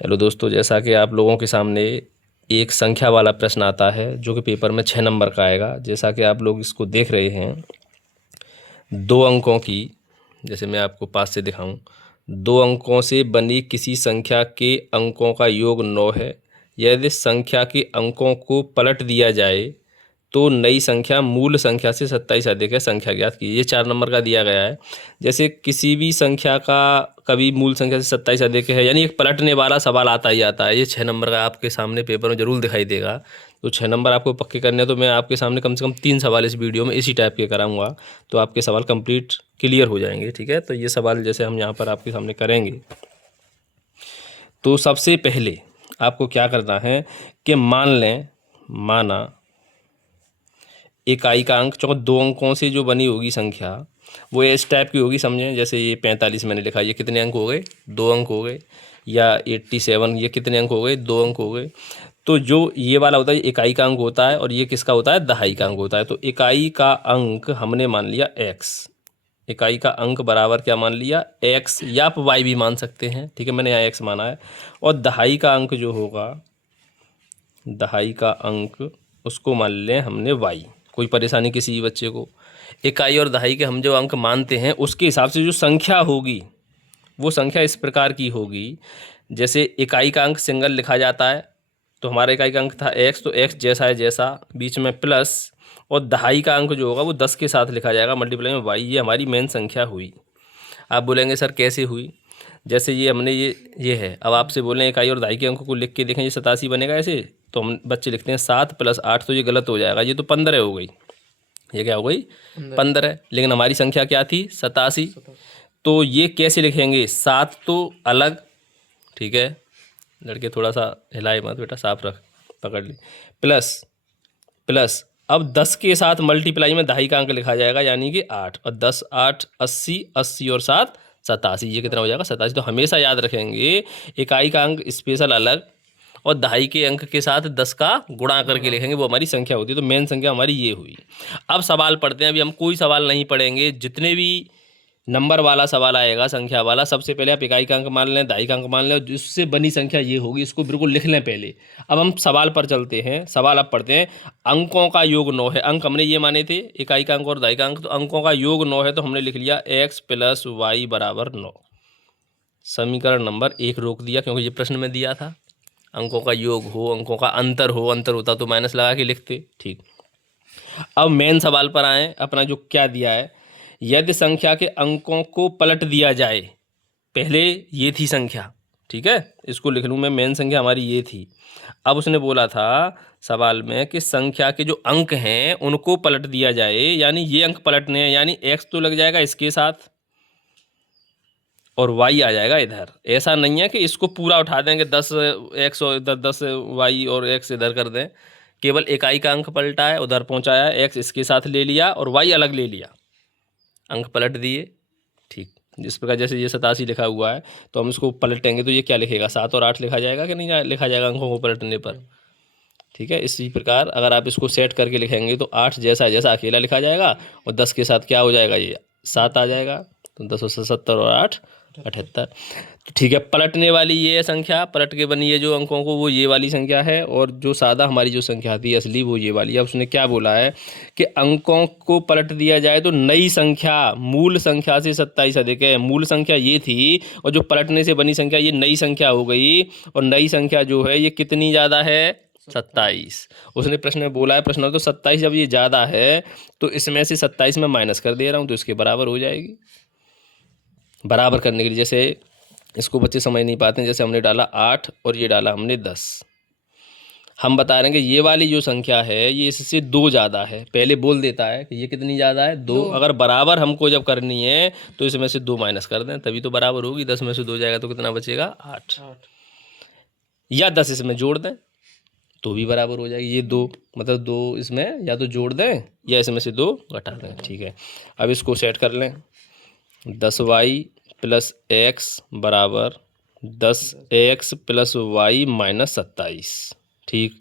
Hello दोस्तों, जैसा कि आप लोगों के सामने एक संख्या वाला प्रश्न आता है जो कि पेपर में 6 नंबर का आएगा। जैसा कि आप लोग इसको देख रहे हैं, 2 अंकों की, जैसे मैं आपको पास से दिखाऊं, 2 अंकों से बनी किसी संख्या के अंकों का योग 9 है। यदि संख्या के अंकों को पलट दिया जाए तो नई संख्या मूल संख्या से 27 अधिक है, संख्या ज्ञात कीजिए। ये 4 नंबर का दिया गया है। जैसे किसी भी संख्या का कभी मूल संख्या से 27 अधिक है, यानी एक पलटने वाला सवाल आता ही आता है। ये 6 नंबर का आपके सामने पेपर में जरूर दिखाई देगा। तो 6 नंबर आपको पक्के करने हैं, तो मैं आपके सामने कम से कम 3 सवाल इस वीडियो में इसी टाइप के कराऊंगा, तो आपके सवाल कंप्लीट क्लियर हो जाएंगे। ठीक है, तो ये सवाल जैसे हम यहाँ पर आपके सामने करेंगे, तो सबसे पहले आपको क्या करना है कि माना इकाई का अंक, चूँकि 2 अंकों से जो बनी होगी संख्या वो इस टाइप की होगी, समझें। जैसे ये 45 मैंने लिखा, ये कितने अंक हो गए? 2 अंक हो गए। या 87, ये कितने अंक हो गए? 2 अंक हो गए। तो जो ये वाला होता है, ये इकाई का अंक होता है, और ये किसका होता है? दहाई का अंक होता है। तो इकाई का अंक हमने मान लिया x। इकाई का अंक बराबर क्या मान लिया? x, या आप y भी मान सकते हैं। ठीक है, मैंने यहाँ x माना है। और दहाई का अंक जो होगा, दहाई का अंक, उसको मान लें हमने y। कोई परेशानी किसी भी बच्चे को? इकाई और दहाई के हम जो अंक मानते हैं उसके हिसाब से जो संख्या होगी वो संख्या इस प्रकार की होगी। जैसे इकाई का अंक सिंगल लिखा जाता है, तो हमारा इकाई का अंक था x, तो x जैसा है जैसा, बीच में प्लस, और दहाई का अंक जो होगा वो 10 के साथ लिखा जाएगा, मल्टीप्लाई में y। ये हमारी मेन संख्या हुई। आप बोलेंगे सर कैसे हुई? जैसे ये हमने ये है, अब आपसे बोलें इकाई और दहाई के अंकों को लिख के देखें, ये 87 बनेगा ऐसे, तो हम बच्चे लिखते हैं 7 + 8, तो ये गलत हो जाएगा, ये तो 15 हो गई। ये क्या हो गई? 15। लेकिन हमारी संख्या क्या थी? 87। तो ये कैसे लिखेंगे? 7 तो अलग, ठीक है, लड़के थोड़ा सा हिलाए मत बेटा, साफ रख, पकड़ ले, प्लस प्लस, अब 10 के साथ मल्टीप्लाई में दहाई का अंक लिखा जाएगा, यानी कि 8, और 10 8 80, 80 और 7 87, ये कितना हो जाएगा? 87। तो हमेशा याद रखेंगे इकाई का अंक स्पेशल अलग, और दहाई के अंक के साथ 10 का गुणा करके लिखेंगे, वो हमारी संख्या होती है। तो मेन संख्या हमारी ये हुई। अब सवाल पढ़ते हैं। अभी हम कोई सवाल नहीं पढ़ेंगे, जितने भी नंबर वाला सवाल आएगा, संख्या वाला, सबसे पहले आप इकाई का अंक मान लें, दहाई का अंक मान लें, और जिससे बनी संख्या ये होगी, इसको बिल्कुल लिख लें पहले। अब हम सवाल पर चलते हैं। सवाल अब पढ़ते हैं। अंकों का योग 9 है। अंक हमने ये माने थे, इकाई का अंक और दहाई का अंक, तो अंकों का योग 9 है, तो हमने लिख लिया x + y = 9। समीकरण नंबर 1 रोक दिया, क्योंकि ये प्रश्न में दिया था। अंकों का योग हो, अंकों का अंतर हो, अंतर होता तो माइनस लगा के लिखते। ठीक, अब मेन सवाल पर आए। अपना जो क्या दिया है, यदि संख्या के अंकों को पलट दिया जाए, पहले ये थी संख्या, ठीक है, इसको लिख लूँ मैं, मेन संख्या हमारी ये थी। अब उसने बोला था सवाल में कि संख्या के जो अंक हैं उनको पलट दिया जाए, यानी ये अंक पलटने हैं, यानी x तो लग जाएगा इसके साथ और y आ जाएगा इधर। ऐसा नहीं है कि इसको पूरा उठा देंगे, 10x और इधर 10y और x इधर कर दें। केवल इकाई का अंक पलटा है, उधर पहुंचाया, x इसके साथ ले लिया और y अलग ले लिया, अंक पलट दिए। ठीक, जिस प्रकार जैसे ये 87 लिखा हुआ है, तो हम इसको पलटेंगे तो ये क्या लिखेगा? 7 और 8 लिखा जाएगा कि नहीं लिखा जाएगा अंकों को पलटने पर? ठीक है, इसी प्रकार अगर आप इसको सेट करके लिखेंगे तो 8 जैसा जैसा अकेला लिखा जाएगा, और 10 के साथ क्या हो जाएगा? ये 7 आ जाएगा। तो 10 और 70 और 8 78। तो ठीक है, पलटने वाली ये है संख्या, पलट के बनी है जो अंकों को, वो ये वाली संख्या है, और जो सादा हमारी जो संख्या थी असली, वो ये वाली है। अब उसने क्या बोला है कि अंकों को पलट दिया जाए तो नई संख्या मूल संख्या से 27 अधिक है। मूल संख्या ये थी, और जो पलटने से बनी संख्या ये नई संख्या हो गई, और नई संख्या जो है ये कितनी ज़्यादा है? 27। उसने प्रश्न में बोला है, प्रश्न तो 27 जब ये ज़्यादा है तो इसमें से 27 में माइनस कर दे रहा हूँ, तो इसके बराबर हो जाएगी। बराबर करने के लिए, जैसे इसको बच्चे समझ नहीं पाते हैं, जैसे हमने डाला 8 और ये डाला हमने 10, हम बता रहे हैं कि ये वाली जो संख्या है ये इससे 2 ज़्यादा है। पहले बोल देता है कि ये कितनी ज़्यादा है? 2। अगर बराबर हमको जब करनी है तो इसमें से 2 माइनस कर दें, तभी तो बराबर होगी। 10 में से 2 जाएगा तो कितना बचेगा? 8। या 10 इसमें जोड़ दें तो भी बराबर हो जाएगी। ये 2 मतलब 2 इसमें या तो जोड़ दें या इसमें से 2 घटा दें। ठीक है, अब इसको सेट कर लें। 10y + x = 10x + y - 27। ठीक,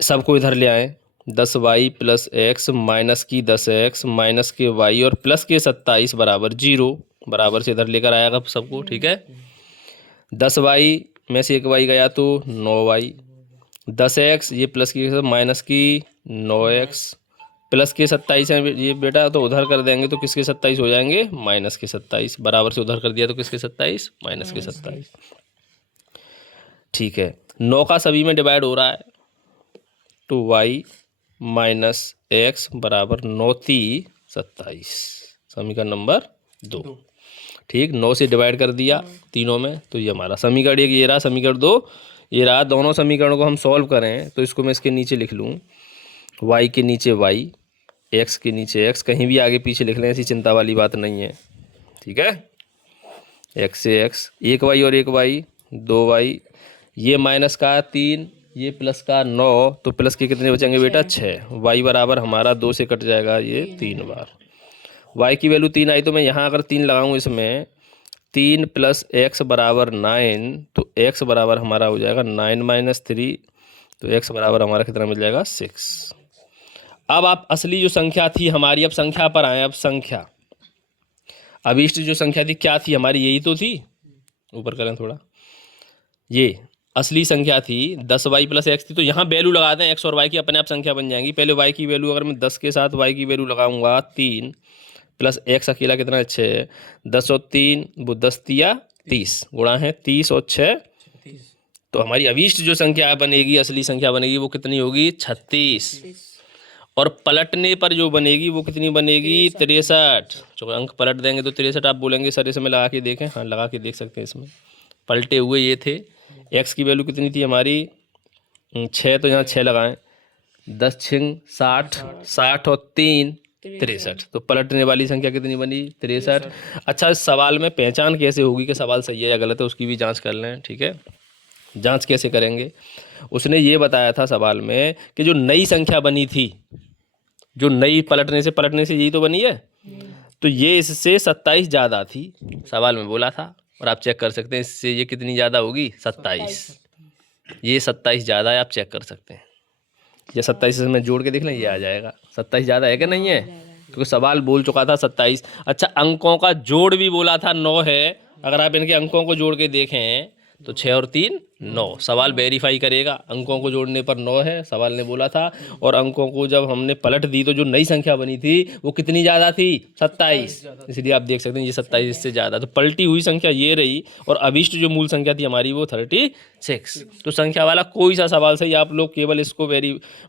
सबको इधर ले आएँ। 10y + x माइनस की 10x माइनस के y और प्लस के 27 = 0। बराबर से इधर लेकर आएगा सबको। ठीक है, 10y में से 1 y गया तो 9y, 10x ये प्लस की माइनस की 9x, प्लस के 27 हैं ये बेटा, तो उधर कर देंगे तो किसके 27 हो जाएंगे, माइनस के 27, बराबर से उधर कर दिया तो किसके 27, माइनस के 27। ठीक है, 9 का सभी में डिवाइड हो रहा है तो y माइनस एक्स बराबर 9 × 27, समीकरण नंबर 2। ठीक, 9 से डिवाइड कर दिया तीनों में तो ये हमारा समीकरण 1 ये रहा, समीकरण 2 ये रहा। दोनों समीकरणों को हम सॉल्व करें तो इसको मैं इसके नीचे लिख लूँ, y के नीचे y, x के नीचे x, कहीं भी आगे पीछे लिख लें, ऐसी चिंता वाली बात नहीं है। ठीक है, x से x, 1y और 1y 2y, ये माइनस का 3, ये प्लस का 9, तो प्लस के कितने बचेंगे बेटा 6, y बराबर हमारा 2 से कट जाएगा ये 3 बार। y की वैल्यू 3 आई तो मैं यहाँ अगर 3 लगाऊँ इसमें, 3 + x बराबर 9, तो x बराबर हमारा हो जाएगा 9 - 3, तो x बराबर हमारा कितना मिल जाएगा 6। अब आप असली जो संख्या थी हमारी, अब संख्या पर आए। अब संख्या अभीष्ट जो संख्या थी क्या थी हमारी, यही तो थी, ऊपर करें थोड़ा, ये असली संख्या थी 10y + x थी, तो यहाँ वैल्यू लगा दें x और y की, अपने आप संख्या बन जाएंगी। पहले y की वैल्यू अगर मैं 10 के साथ y की वैल्यू लगाऊंगा 3 + x अकेला कितना 6, 10 और 3 वो 10 × 30 गुणा है 30 और 6, तो हमारी अभीष्ट जो संख्या बनेगी, असली संख्या बनेगी, वो कितनी होगी 36, और पलटने पर जो बनेगी वो कितनी बनेगी 63। जो अंक पलट देंगे तो 63 आप बोलेंगे सर इसमें लगा के देखें, हाँ लगा के देख सकते हैं। इसमें पलटे हुए ये थे, x की वैल्यू कितनी थी हमारी 6, तो यहाँ 6 लगाएं, 10 × 6 = 60, 60 और 3 63, तो पलटने वाली संख्या कितनी बनी 63। अच्छा, इस सवाल में पहचान कैसे होगी कि सवाल सही है या गलत है, उसकी भी जांच कर लें। ठीक है, जांच कैसे करेंगे, उसने ये बताया था सवाल में कि जो नई संख्या बनी थी, जो नई पलटने से यही तो बनी है, तो ये इससे 27 ज़्यादा थी, सवाल में बोला था, और आप चेक कर सकते हैं इससे ये कितनी ज़्यादा होगी 27, ये 27 ज़्यादा है, आप चेक कर सकते हैं। या 27 से मैं जोड़ के देख लें, ये आ जाएगा 27 ज़्यादा है कि नहीं है, क्योंकि सवाल बोल चुका था 27। अच्छा, अंकों का जोड़ भी बोला था 9 है, अगर आप इनके अंकों को जोड़ के देखें तो 6 और 3 9, सवाल वेरीफाई करेगा, अंकों को जोड़ने पर 9 है सवाल ने बोला था, और अंकों को जब हमने पलट दी तो जो नई संख्या बनी थी वो कितनी ज़्यादा थी 27, इसलिए आप देख सकते हैं ये 27 इससे ज़्यादा, तो पलटी हुई संख्या ये रही, और अभीष्ट जो मूल संख्या थी हमारी वो 36। तो संख्या वाला कोई सा सवाल सही, आप लोग केवल इसको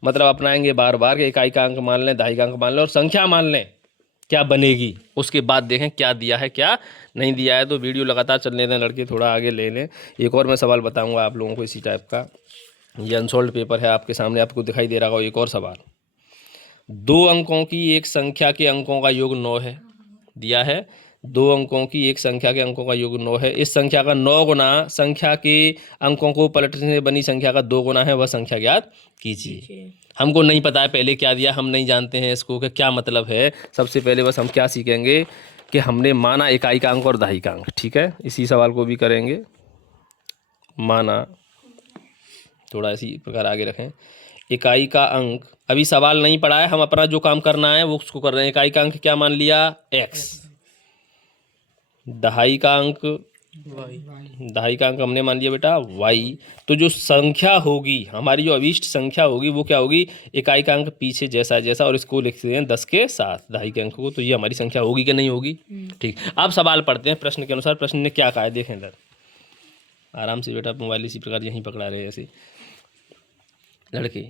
मतलब अपनाएंगे बार बार कि इकाई का अंक मान लें, दहाई का अंक मान लें और संख्या मान लें क्या बनेगी, उसके बाद देखें क्या दिया है क्या नहीं दिया है। तो वीडियो लगातार चलने दें लड़के, थोड़ा आगे ले लें। एक और मैं सवाल बताऊंगा आप लोगों को इसी टाइप का, ये अनसॉल्व्ड पेपर है आपके सामने, आपको दिखाई दे रहा होगा। एक और सवाल, 2 अंकों की एक संख्या के अंकों का योग 9 है, दिया है 2 अंकों की एक संख्या के अंकों का योग 9 है, इस संख्या का 9 गुना संख्या के अंकों को पलटने से बनी संख्या का 2 गुना है, वह संख्या ज्ञात कीजिए। हमको नहीं पता है पहले क्या दिया, हम नहीं जानते हैं इसको कि क्या मतलब है। सबसे पहले बस हम क्या सीखेंगे कि हमने माना इकाई का अंक और दहाई का अंक। ठीक है, इसी सवाल को भी करेंगे, माना, थोड़ा इसी प्रकार आगे रखें। इकाई का अंक, अभी सवाल नहीं पढ़ा है, हम अपना जो काम करना है वो उसको कर रहे हैं। इकाई का अंक क्या मान लिया x, दहाई का अंक हमने मान लिया बेटा y, तो जो संख्या होगी हमारी, जो अभीष्ट संख्या होगी वो क्या होगी, इकाई का अंक पीछे जैसा जैसा, और इसको लिखते हैं 10 के साथ दहाई के अंक को, तो ये हमारी संख्या होगी कि नहीं होगी। ठीक, अब सवाल पढ़ते हैं प्रश्न के अनुसार। प्रश्न ने क्या कहा है देखें इधर, आराम से बेटा, मोबाइल इसी प्रकार यहीं पकड़ा रहे हैं ऐसे लड़के।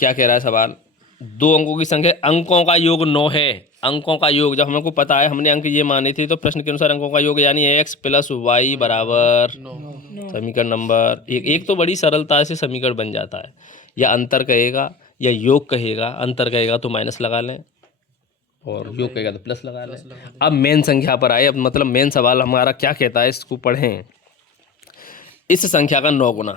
क्या कह रहा है सवाल, 2 अंकों की संख्या, अंकों का योग 9 है, अंकों का योग जब हमको पता है, हमने अंक ये माने थे, तो प्रश्न के अनुसार अंकों का योग यानी x + y बराबर 9। समीकरण नंबर 1 तो बड़ी सरलता से समीकरण बन जाता है, या अंतर कहेगा या योग कहेगा, अंतर कहेगा तो माइनस लगा लें और योग कहेगा तो प्लस लगा लें। अब मेन संख्या पर आए, अब मतलब मेन सवाल हमारा क्या कहता है, इसको पढ़ें। इस संख्या का 9 गुना,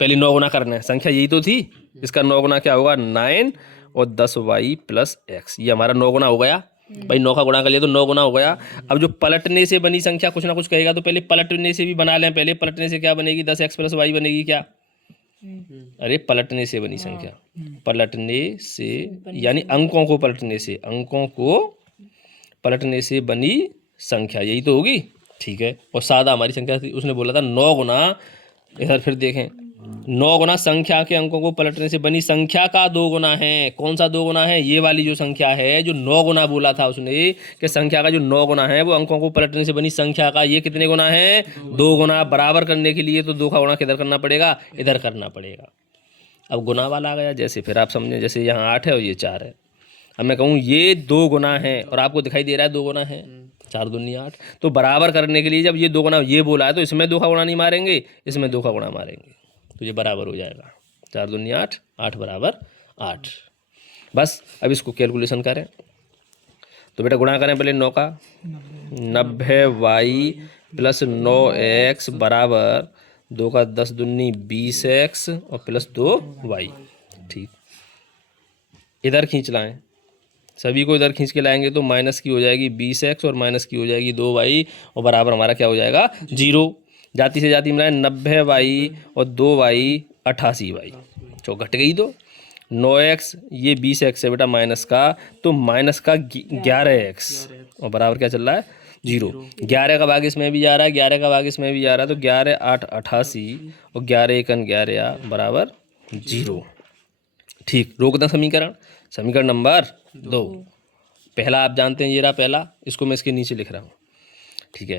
पहले 9 गुना करना है, संख्या यही तो थी, इसका 9 गुना क्या होगा 9 और 10y + x, ये हमारा 9 गुना हो गया भाई, 9 का गुणा कर लिया तो 9 गुना हो गया। अब जो पलटने से बनी संख्या कुछ ना कुछ कहेगा, तो पहले पलटने से भी बना लें। पहले पलटने से क्या बनेगी 10x + y बनेगी क्या, अरे पलटने से बनी संख्या, पलटने से यानी अंकों को पलटने से, अंकों को पलटने से बनी संख्या यही तो होगी। ठीक है, और सादा हमारी संख्या थी, उसने बोला था 9 गुना इधर फिर देखें, 9 गुना संख्या के अंकों को पलटने से बनी संख्या का 2 गुना है। कौन सा 2 गुना है? ये वाली जो संख्या है, जो 9 गुना बोला था उसने कि संख्या का जो 9 गुना है वो अंकों को पलटने से बनी संख्या का ये कितने गुना है? 2 गुना। बराबर करने के लिए तो 2 का गुणा किधर करना पड़ेगा? इधर करना पड़ेगा। अब गुना वाला आ गया, जैसे फिर आप समझें, जैसे यहाँ 8 है और ये 4 है। अब मैं कहूँ ये 2 गुना है और आपको दिखाई दे रहा है 2 गुना है, 4 दूनी 8। तो बराबर करने के लिए जब ये 2 गुना ये बोला है तो इसमें 2 का गुणा नहीं मारेंगे, इसमें 2 का गुणा मारेंगे, तो ये बराबर हो जाएगा। 4 दूनी 8, 8 बराबर 8। बस अब इसको कैलकुलेशन करें तो बेटा गुणा करें पहले 9 का, 90y प्लस 9x बराबर 2 का 10 दूनी 20x और प्लस 2y। ठीक, इधर खींच लाएं, सभी को इधर खींच के लाएंगे तो माइनस की हो जाएगी 20x और माइनस की हो जाएगी 2y और बराबर हमारा क्या हो जाएगा? 0। जाती से जाती मिलाएं, 90y और 2y 88y, चौक घट गई। तो 9x ये 20x है बेटा माइनस का, तो माइनस का 11x और बराबर क्या चल रहा है? 0। 11 का भाग इसमें भी जा रहा है, 11 का भाग इसमें भी जा रहा है, तो 11 8 88 और 11 1 11 बराबर 0। ठीक, रोक दें समीकरण। समीकरण नंबर 2, पहला आप जानते हैं ये रहा पहला, इसको मैं इसके नीचे लिख रहा हूँ। ठीक है,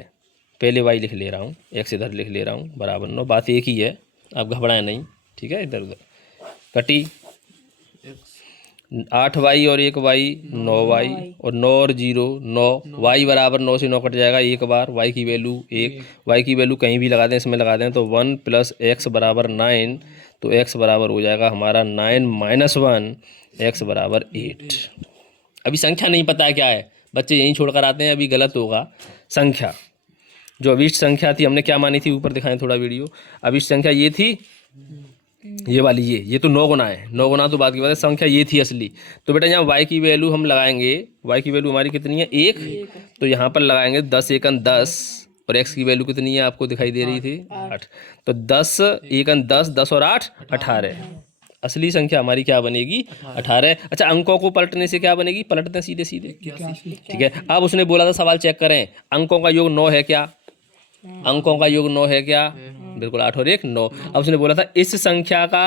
पहले y लिख ले रहा हूँ, x इधर लिख ले रहा हूँ, बराबर 9। बात एक ही है, आप घबराएं नहीं। ठीक है, इधर उधर कटी 8y और 1y 9y और 9 और 0 9, y बराबर 9 से 9 कट जाएगा एक बार, y की वैल्यू 1, y की वैल्यू कहीं भी लगा दें, इसमें लगा दें तो 1 प्लस x बराबर 9, तो x बराबर हो जाएगा हमारा 9 माइनस 1, x बराबर 8। अभी संख्या नहीं पता है क्या है, बच्चे यहीं छोड़ कर आते हैं, अभी गलत होगा। संख्या जो अभिष्ट संख्या थी हमने क्या मानी थी, ऊपर दिखाएं थोड़ा वीडियो। अभिष्ट संख्या ये थी, ये वाली, ये तो 9 गुना है, 9 गुना तो बात की बात है, संख्या ये थी असली। तो बेटा यहाँ y की वैल्यू हम लगाएंगे, y की वैल्यू हमारी कितनी है? 1। तो यहाँ पर लगाएंगे 10 एकन 10 और x की वैल्यू कितनी है आपको दिखाई दे रही थी? 8। तो 10 एकन 10, 10 और 8 18। असली संख्या हमारी क्या बनेगी? 18। अच्छा, अंकों को पलटने से क्या बनेगी? पलटते हैं सीधे सीधे। ठीक है, अब उसने बोला था सवाल चेक करें, अंकों का योग 9 है क्या? अंकों का योग 9 है क्या? बिल्कुल, 8 और 1 9। अब उसने बोला था इस संख्या का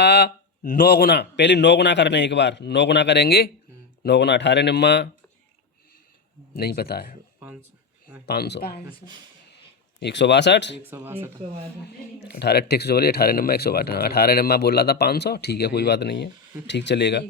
9 गुना, पहले 9 गुना कर रहे हैं, एक बार 9 गुना करेंगे, 9 गुना 18 निम्मा नहीं पता है, 500 162 18 ठीक से बोलिए, 18 नंबर 162, 18 नंबर बोल रहा था 500। ठीक है, कोई बात नहीं है, ठीक चलेगा,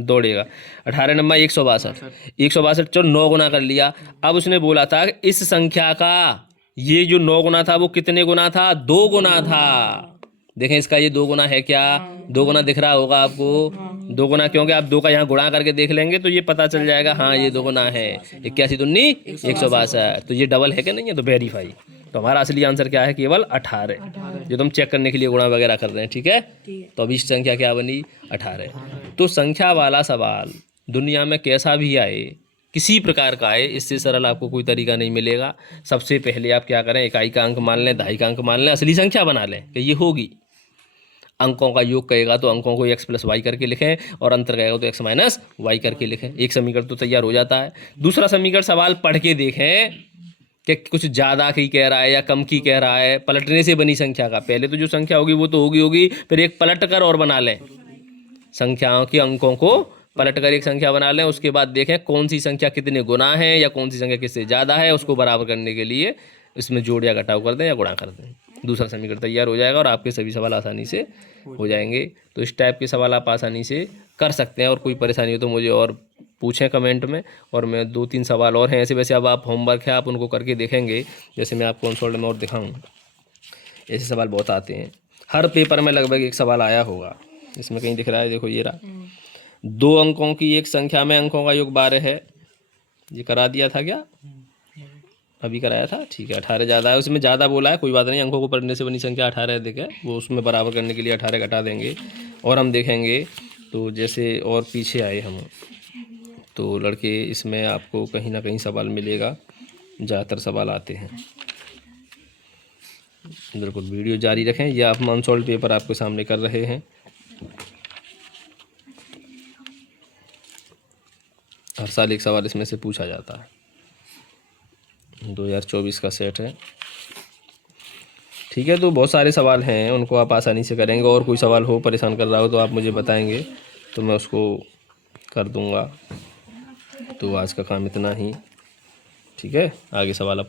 दौड़ेगा। 18 नंबर 162, 162 चलो 9 गुना कर लिया। अब उसने बोला था इस संख्या का ये जो 9 गुना था वो कितने गुना था? 2 गुना था। देखें इसका ये 2 गुना है क्या? 2 गुना दिख रहा होगा आपको, 2 गुना, क्योंकि आप 2 का यहाँ गुणा करके देख लेंगे तो ये पता चल जाएगा, हाँ ये 2 गुना है। 81 दूनी 162, तो ये डबल है कि नहीं है? तो वेरीफाई। तो हमारा असली आंसर क्या है? केवल 18, जो तुम चेक करने के लिए गुणा वगैरह कर रहे हैं। ठीक है, तो अभी संख्या क्या बनी? 18। तो संख्या वाला सवाल दुनिया में कैसा भी आए, किसी प्रकार का आए, इससे सरल आपको कोई तरीका नहीं मिलेगा। सबसे पहले आप क्या करें, इकाई का अंक मान लें, दहाई का अंक मान लें, असली संख्या बना लें कि ये होगी। अंकों का योग कहेगा तो अंकों को x प्लस वाई करके लिखें और अंतर कहेगा तो x माइनस वाई करके लिखें। एक समीकरण तो तैयार हो जाता है। दूसरा समीकरण सवाल पढ़ के देखें कि कुछ ज़्यादा की कह रहा है या कम की कह रहा है। पलटने से बनी संख्या का, पहले तो जो संख्या होगी वो तो होगी, फिर एक पलट कर और बना लें, संख्याओं के अंकों को पलट कर एक संख्या बना लें। उसके बाद देखें कौन सी संख्या कितने गुना है या कौन सी संख्या किससे ज़्यादा है, उसको बराबर करने के लिए इसमें जोड़ या घटाव कर दें या गुणा कर दें। दूसरा समीकरण तैयार हो जाएगा और आपके सभी सवाल आसानी से हो जाएंगे। तो इस टाइप के सवाल आप आसानी से कर सकते हैं, और कोई परेशानी हो तो मुझे और पूछें कमेंट में, और मैं 2-3 सवाल और हैं ऐसे। वैसे अब आप होमवर्क है, आप उनको करके देखेंगे। जैसे मैं आपको कंसोल में और दिखाऊं, ऐसे सवाल बहुत आते हैं, हर पेपर में लगभग एक सवाल आया होगा। इसमें कहीं दिख रहा है, देखो ये रहा। 2 अंकों की एक संख्या में अंकों का योग 12 है। ये करा दिया था क्या? अभी कराया था। ठीक है, 18 ज़्यादा है, उसमें ज़्यादा बोला है, कोई बात नहीं। अंकों को पढ़ने से बनी संख्या 18 है, देखें वो उसमें बराबर करने के लिए 18 घटा देंगे। और हम देखेंगे तो जैसे और पीछे आए हम, तो लड़के इसमें आपको कहीं ना कहीं सवाल मिलेगा, ज़्यादातर सवाल आते हैं। बिल्कुल वीडियो जारी रखें। ये आप अनसॉल्व पेपर आपके सामने कर रहे हैं। हर साल एक सवाल इसमें से पूछा जाता है। 2024 का सेट है। ठीक है, तो बहुत सारे सवाल हैं, उनको आप आसानी से करेंगे। और कोई सवाल हो, परेशान कर रहा हो, तो आप मुझे बताएंगे तो मैं उसको कर दूंगा। तो आज का काम इतना ही। ठीक है, आगे सवाल आप